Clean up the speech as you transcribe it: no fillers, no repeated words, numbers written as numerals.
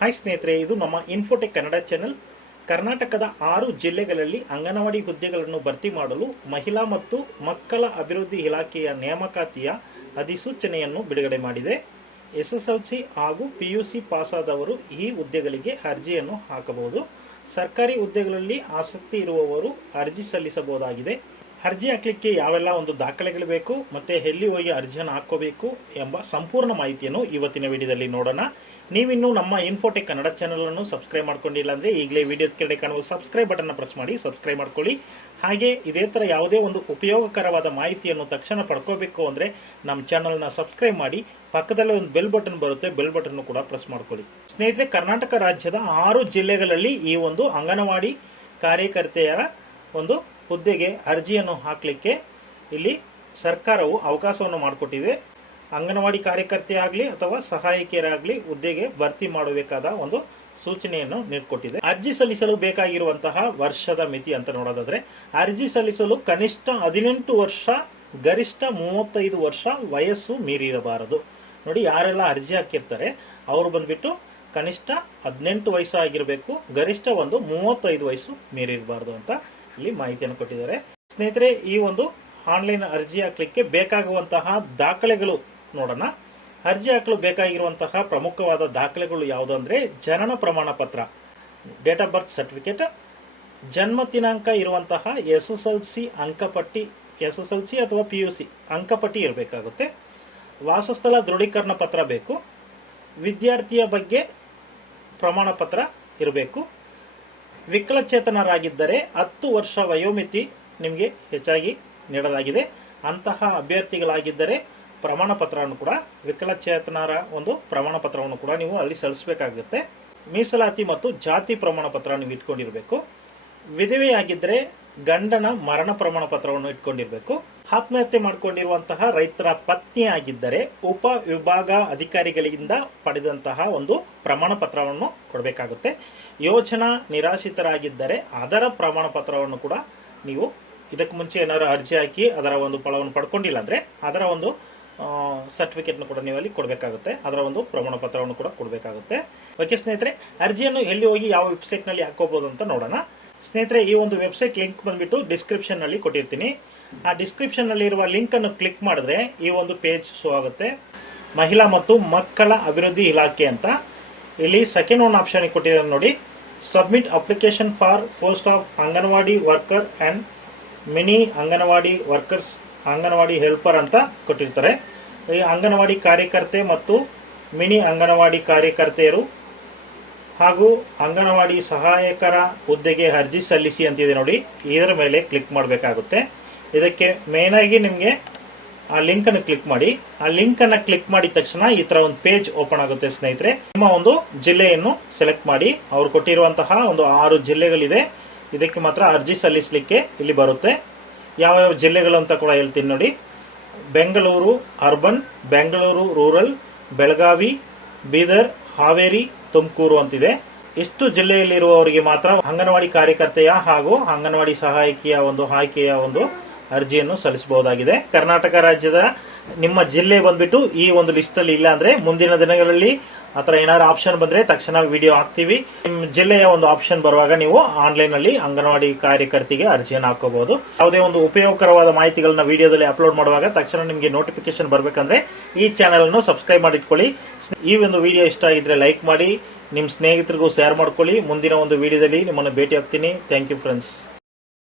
Hi ಸ್ನೇಹಿತರೆ, ಇದು ನಮ್ಮ ಇನ್ಫೋಟೆಕ್ ಕನ್ನಡ ಚಾನೆಲ್. ಕರ್ನಾಟಕದ 6 ಜಿಲ್ಲೆಗಳಲ್ಲಿ ಅಂಗನವಾಡಿ ಹುದ್ದೆಗಳನ್ನು ಭರ್ತಿ ಮಾಡಲು ಮಹಿಳಾ ಮತ್ತು ಮಕ್ಕಳ ಅಭಿವೃದ್ಧಿ ಇಲಾಖೆಯ ನೇಮಕಾತಿಯ ಅಧಿಸೂಚನೆಯನ್ನು ಬಿಡುಗಡೆ ಮಾಡಿದೆ. ಎಸ್ಎಸ್ಎಲ್ಸಿ ಹಾಗೂ ಪಿಯುಸಿ ಪಾಸಾದವರು ಈ ಹುದ್ದೆಗಳಿಗೆ ಅರ್ಜಿಯನ್ನು ಹಾಕಬಹುದು. ಸರ್ಕಾರಿ ಹುದ್ದೆಗಳಲ್ಲಿ ಆಸಕ್ತಿ ಇರುವವರು ಅರ್ಜಿ ಸಲ್ಲಿಸಬಹುದಾಗಿದೆ. ಅರ್ಜಿ ಹಾಕಲಿಕ್ಕೆ ಯಾವೆಲ್ಲ ಒಂದು ದಾಖಲೆಗಳು ಬೇಕು ಮತ್ತೆ ಎಲ್ಲಿ ಹೋಗಿ ಅರ್ಜಿಯನ್ನು ಹಾಕೋಬೇಕು ಎಂಬ ಸಂಪೂರ್ಣ ಮಾಹಿತಿಯನ್ನು ಇವತ್ತಿನ ವಿಡಿಯೋದಲ್ಲಿ ನೋಡೋಣ. ನೀವಿನ್ನೂ ನಮ್ಮ ಇನ್ಫೋಟೆಕ್ ಕನ್ನಡ ಚಾನೆಲ್ ಅನ್ನು ಸಬ್ಸ್ಕ್ರೈಬ್ ಮಾಡ್ಕೊಂಡಿಲ್ಲ ಅಂದ್ರೆ ಈಗಲೇ ವಿಡಿಯೋದ ಕೆಳಗೆ ಕಾಣುವ ಸಬ್ಸ್ಕ್ರೈಬ್ ಬಟನ್ ಪ್ರೆಸ್ ಮಾಡಿ ಸಬ್ಸ್ಕ್ರೈಬ್ ಮಾಡ್ಕೊಳ್ಳಿ. ಹಾಗೆ ಇದೇ ತರ ಯಾವುದೇ ಒಂದು ಉಪಯೋಗಕರವಾದ ಮಾಹಿತಿಯನ್ನು ತಕ್ಷಣ ಪಡ್ಕೋಬೇಕು ಅಂದ್ರೆ ನಮ್ಮ ಚಾನೆಲ್ನ ಸಬ್ಸ್ಕ್ರೈಬ್ ಮಾಡಿ, ಪಕ್ಕದಲ್ಲೇ ಒಂದು ಬೆಲ್ ಬಟನ್ ಬರುತ್ತೆ, ಬೆಲ್ ಬಟನ್ ಕೂಡ ಪ್ರೆಸ್ ಮಾಡ್ಕೊಳ್ಳಿ. ಸ್ನೇಹಿತರೆ, ಕರ್ನಾಟಕ ರಾಜ್ಯದ 6 ಜಿಲ್ಲೆಗಳಲ್ಲಿ ಈ ಒಂದು ಅಂಗನವಾಡಿ ಕಾರ್ಯಕರ್ತೆಯರ ಒಂದು ಹುದ್ದೆಗೆ ಅರ್ಜಿಯನ್ನು ಹಾಕಲಿಕ್ಕೆ ಇಲ್ಲಿ ಸರ್ಕಾರವು ಅವಕಾಶವನ್ನು ಮಾಡಿಕೊಟ್ಟಿದೆ. ಅಂಗನವಾಡಿ ಕಾರ್ಯಕರ್ತೆ ಆಗಲಿ ಅಥವಾ ಸಹಾಯಕಿಯರಾಗಲಿ ಹುದ್ದೆಗೆ ಭರ್ತಿ ಮಾಡಬೇಕಾದ ಒಂದು ಸೂಚನೆಯನ್ನು ನೀಡಿಕೊಟ್ಟಿದೆ. ಅರ್ಜಿ ಸಲ್ಲಿಸಲು ಬೇಕಾಗಿರುವಂತಹ ವರ್ಷದ ಮಿತಿ ಅಂತ ನೋಡೋದಾದ್ರೆ, ಅರ್ಜಿ ಸಲ್ಲಿಸಲು ಕನಿಷ್ಠ 18 ವರ್ಷ, ಗರಿಷ್ಠ 35 ವರ್ಷ ವಯಸ್ಸು ಮೀರಿರಬಾರದು. ನೋಡಿ, ಯಾರೆಲ್ಲ ಅರ್ಜಿ ಹಾಕಿರ್ತಾರೆ ಅವರು ಬಂದ್ಬಿಟ್ಟು ಕನಿಷ್ಠ 18 ವಯಸ್ಸು ಆಗಿರಬೇಕು, ಗರಿಷ್ಠ ಒಂದು 35 ವಯಸ್ಸು ಮೀರಿರಬಾರದು ಅಂತ ಇಲ್ಲಿ ಮಾಹಿತಿಯನ್ನು ಕೊಟ್ಟಿದ್ದಾರೆ. ಸ್ನೇಹಿತರೆ, ಈ ಒಂದು ಆನ್ಲೈನ್ ಅರ್ಜಿ ಹಾಕಲಿಕ್ಕೆ ಬೇಕಾಗುವಂತಹ ದಾಖಲೆಗಳು ನೋಡೋಣ. ಅರ್ಜಿ ಹಾಕಲು ಬೇಕಾಗಿರುವಂತಹ ಪ್ರಮುಖವಾದ ದಾಖಲೆಗಳು ಯಾವುದು ಅಂದ್ರೆ, ಜನನ ಪ್ರಮಾಣ ಪತ್ರ, ಡೇಟ್ ಆಫ್ ಬರ್ತ್ ಸರ್ಟಿಫಿಕೇಟ್, ಜನ್ಮ ದಿನಾಂಕ ಇರುವಂತಹ ಎಸ್ಎಸ್ಎಲ್ಸಿ ಅಂಕಪಟ್ಟಿ, ಎಸ್ಎಸ್ಎಲ್ಸಿ ಅಥವಾ ಪಿಯುಸಿ ಅಂಕಪಟ್ಟಿ ಇರಬೇಕಾಗುತ್ತೆ. ವಾಸಸ್ಥಳ ದೃಢೀಕರಣ ಪತ್ರ ಬೇಕು. ವಿದ್ಯಾರ್ಥಿಯ ಬಗ್ಗೆ ಪ್ರಮಾಣ ಪತ್ರ ಇರಬೇಕು. ವಿಕಲಚೇತನರಾಗಿದ್ದರೆ 10 ವರ್ಷ ವಯೋಮಿತಿ ನಿಮಗೆ ಹೆಚ್ಚಾಗಿ ನೀಡಲಾಗಿದೆ. ಅಂತಹ ಅಭ್ಯರ್ಥಿಗಳಾಗಿದ್ದರೆ ಪ್ರಮಾಣ ಪತ್ರವನ್ನು ಕೂಡ, ವಿಕಲಚೇತನರ ಒಂದು ಪ್ರಮಾಣ ಪತ್ರವನ್ನು ಕೂಡ ನೀವು ಅಲ್ಲಿ ಸಲ್ಲಿಸಬೇಕಾಗುತ್ತೆ. ಮೀಸಲಾತಿ ಮತ್ತು ಜಾತಿ ಪ್ರಮಾಣ ಪತ್ರ ನೀವು ಇಟ್ಕೊಂಡಿರಬೇಕು. ವಿಧವೆಯಾಗಿದ್ದರೆ ಗಂಡನ ಮರಣ ಪ್ರಮಾಣ ಪತ್ರವನ್ನು ಇಟ್ಕೊಂಡಿರಬೇಕು. ಆತ್ಮಹತ್ಯೆ ಮಾಡಿಕೊಂಡಿರುವಂತಹ ರೈತರ ಪತ್ನಿ ಆಗಿದ್ದರೆ ಉಪ ವಿಭಾಗ ಅಧಿಕಾರಿಗಳಿಂದ ಪಡೆದಂತಹ ಒಂದು ಪ್ರಮಾಣ ಪತ್ರವನ್ನು ಕೊಡಬೇಕಾಗುತ್ತೆ. ಯೋಜನಾ ನಿರಾಶ್ರಿತರಾಗಿದ್ದರೆ ಅದರ ಪ್ರಮಾಣ ಪತ್ರವನ್ನು ಕೂಡ ನೀವು ಇದಕ್ಕೆ ಮುಂಚೆ ಏನಾದ್ರು ಅರ್ಜಿ ಹಾಕಿ ಅದರ ಒಂದು ಫಲವನ್ನು ಪಡ್ಕೊಂಡಿಲ್ಲ ಅಂದ್ರೆ ಅದರ ಒಂದು ಸರ್ಟಿಫಿಕೇಟ್ ಕೂಡ ನೀವು ಅಲ್ಲಿ ಕೊಡಬೇಕಾಗುತ್ತೆ. ಅದರ ಒಂದು ಪ್ರಮಾಣ ಪತ್ರವನ್ನು ಕೂಡ ಕೊಡಬೇಕಾಗುತ್ತೆ. ಓಕೆ ಸ್ನೇಹಿತರೆ, ಅರ್ಜಿಯನ್ನು ಎಲ್ಲಿ ಹೋಗಿ ಯಾವ ವೆಬ್ಸೈಟ್ ನಲ್ಲಿ ಹಾಕೋಬಹುದು ಅಂತ ನೋಡೋಣ. ಸ್ನೇಹಿತರೆ, ಈ ಒಂದು ವೆಬ್ಸೈಟ್ ಲಿಂಕ್ ಬಂದ್ಬಿಟ್ಟು ಡಿಸ್ಕ್ರಿಪ್ಷನ್ ನಲ್ಲಿ ಕೊಟ್ಟಿರ್ತೀನಿ. ಆ ಡಿಸ್ಕ್ರಿಪ್ಷನ್ ನಲ್ಲಿ ಇರುವ ಲಿಂಕ್ ಅನ್ನು ಕ್ಲಿಕ್ ಮಾಡಿದ್ರೆ ಈ ಒಂದು ಪೇಜ್ ಶೋ ಆಗುತ್ತೆ. ಮಹಿಳಾ ಮತ್ತು ಮಕ್ಕಳ ಅಭಿವೃದ್ಧಿ ಇಲಾಖೆ ಅಂತ ಇಲ್ಲಿ ಸೆಕೆಂಡ್ ಒಂದು ಆಪ್ಷನ್ ಕೊಟ್ಟಿದ್ದಾರೆ ನೋಡಿ, submit application for post of anganwadi worker and mini anganwadi workers, anganwadi helper ಅಂತ ಕೊಟ್ಟಿರ್ತಾರೆ. ಈ ಅಂಗನವಾಡಿ ಕಾರ್ಯಕರ್ತೆ ಮತ್ತು ಮಿನಿ ಅಂಗನವಾಡಿ ಕಾರ್ಯಕರ್ತೆಯರು ಹಾಗೂ ಅಂಗನವಾಡಿ ಸಹಾಯಕರ ಹುದ್ದೆಗೆ ಅರ್ಜಿ ಸಲ್ಲಿಸಿ ಅಂತಿದೆ ನೋಡಿ. ಇದರ ಮೇಲೆ ಕ್ಲಿಕ್ ಮಾಡಬೇಕಾಗುತ್ತೆ. ಇದಕ್ಕೆ ಮೇನ್ ಆಗಿ ನಿಮಗೆ ಆ ಲಿಂಕ್ ಅನ್ನು ಕ್ಲಿಕ್ ಮಾಡಿ. ಆ ಲಿಂಕ್ ಅನ್ನ ಕ್ಲಿಕ್ ಮಾಡಿದ ತಕ್ಷಣ ಈ ತರ ಒಂದು ಪೇಜ್ ಓಪನ್ ಆಗುತ್ತೆ. ಸ್ನೇಹಿತರೆ, ನಿಮ್ಮ ಒಂದು ಜಿಲ್ಲೆಯನ್ನು ಸೆಲೆಕ್ಟ್ ಮಾಡಿ. ಅವರು ಕೊಟ್ಟಿರುವಂತಹ ಒಂದು 6 ಜಿಲ್ಲೆಗಳಿದೆ. ಇದಕ್ಕೆ ಮಾತ್ರ ಅರ್ಜಿ ಸಲ್ಲಿಸಲಿಕ್ಕೆ ಇಲ್ಲಿ ಬರುತ್ತೆ. ಯಾವ ಜಿಲ್ಲೆಗಳು ಅಂತ ಕೂಡ ಹೇಳ್ತೀನಿ ನೋಡಿ. ಬೆಂಗಳೂರು ಅರ್ಬನ್, ಬೆಂಗಳೂರು ರೂರಲ್, ಬೆಳಗಾವಿ, ಬೀದರ್, ಹಾವೇರಿ, ತುಮಕೂರು ಅಂತಿದೆ. ಇಷ್ಟು ಜಿಲ್ಲೆಯಲ್ಲಿರುವವರಿಗೆ ಮಾತ್ರ ಅಂಗನವಾಡಿ ಕಾರ್ಯಕರ್ತೆಯ ಹಾಗೂ ಅಂಗನವಾಡಿ ಸಹಾಯಕಿಯ ಒಂದು ಆಯ್ಕೆಯ ಒಂದು ಅರ್ಜಿಯನ್ನು ಸಲ್ಲಿಸಬಹುದಾಗಿದೆ. ಕರ್ನಾಟಕ ರಾಜ್ಯದ ನಿಮ್ಮ ಜಿಲ್ಲೆ ಬಂದ್ಬಿಟ್ಟು ಈ ಒಂದು ಲಿಸ್ಟ್ ಅಲ್ಲಿ ಇಲ್ಲ ಅಂದ್ರೆ ಮುಂದಿನ ದಿನಗಳಲ್ಲಿ ಆತರ ಏನಾದ್ರು ಆಪ್ಷನ್ ಬಂದ್ರೆ ತಕ್ಷಣ ವಿಡಿಯೋ ಹಾಕ್ತಿವಿ. ನಿಮ್ಮ ಜಿಲ್ಲೆಯ ಒಂದು ಆಪ್ಷನ್ ಬರುವಾಗ ನೀವು ಆನ್ಲೈನ್ ಅಲ್ಲಿ ಅಂಗನವಾಡಿ ಕಾರ್ಯಕರ್ತೆಗೆ ಅರ್ಜಿಯನ್ನು ಹಾಕೋಬಹುದು. ಯಾವುದೇ ಒಂದು ಉಪಯೋಗಕರವಾದ ಮಾಹಿತಿಗಳನ್ನ ವಿಡಿಯೋದಲ್ಲಿ ಅಪ್ಲೋಡ್ ಮಾಡುವಾಗ ತಕ್ಷಣ ನಿಮಗೆ ನೋಟಿಫಿಕೇಶನ್ ಬರಬೇಕಂದ್ರೆ ಈ ಚಾನೆಲ್ ಅನ್ನು ಸಬ್ಸ್ಕ್ರೈಬ್ ಮಾಡಿಟ್ಕೊಳ್ಳಿ. ಈ ಒಂದು ವಿಡಿಯೋ ಇಷ್ಟ ಆಗಿದ್ರೆ ಲೈಕ್ ಮಾಡಿ, ನಿಮ್ಮ ಸ್ನೇಹಿತರಿಗೂ ಶೇರ್ ಮಾಡ್ಕೊಳ್ಳಿ. ಮುಂದಿನ ಒಂದು ವಿಡಿಯೋದಲ್ಲಿ ನಿಮ್ಮನ್ನು ಭೇಟಿ ಆಗ್ತೀನಿ. Thank you friends.